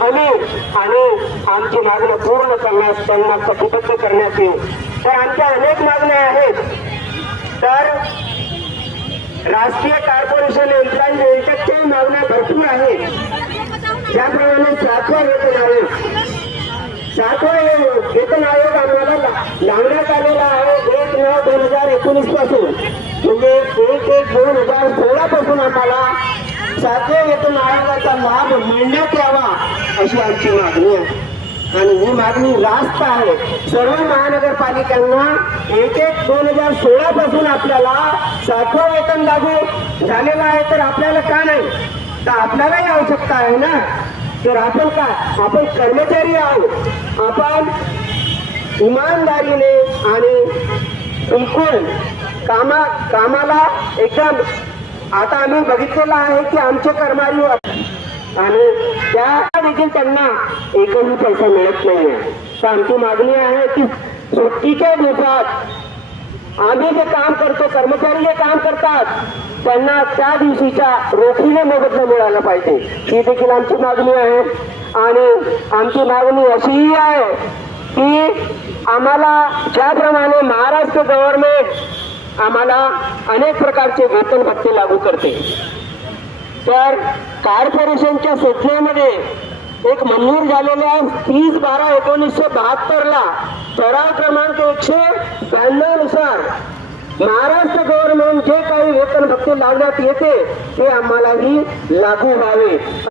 हमी आणि आमची मागणी पूर्ण करण्यास त्यांना कटिबद्ध करण्यात येईल। तर आमच्या अनेक मागण्या आहेत। तर राष्ट्रीय कॉर्पोरेशन एम्प्लॉईज एंटकच्या मागण्या भरपूर आहेत। ज्याप्रमाणे 7वा वेतन आयोग, 7वा वेतन आयोग आम्हाला लावण्यात आलेला आहे 1/9/2019 पासून, म्हणजे 1/1/2016 पासून आम्हाला 7व्या वेतन आयोगाचा लाभ मिळण्यात यावा अशी आमची मागणी आहे। आणि ही मागणी रास्त आहे। सर्व महानगरपालिकांना 1/1/2016 पासून आपल्याला 7वा वेतन लागू झालेला आहे, तर आपल्याला का नाही? तर आपल्यालाही आवश्यकता आहे ना। तर आपण काय, आपण कर्मचारी आहोत, आपण इमानदारीने आणि बिलकुल कामाला एकदम, आता आम्ही बघितलेलं आहे की आमचे कर्मचारी आणि त्या देखील त्यांना एकही पैसा मिळत नाही। तर आमची मागणी आहे की सुट्टीच्या दिवसात आम्ही जे काम करतो, कर्मचारी जे काम करतात, त्यांना त्या दिवशीच्या रोखीने मोबदला मिळाला पाहिजे, ही देखील आमची मागणी आहे। आणि आमची मागणी अशीही आहे की आम्हाला ज्याप्रमाणे महाराष्ट्र गव्हर्नमेंट आम्हाला अनेक प्रकारचे वेतन भत्ते लागू करते, तर कॉर्पोरेशनच्या सूचनेमध्ये एक मंजूर झालेल्या 30/12/1972 ला ठराव क्रमांक 192 नुसार महाराष्ट्र गव्हर्नमेंट जे काही वेतन भत्ते लावण्यात येते ते आम्हालाही लागू व्हावे।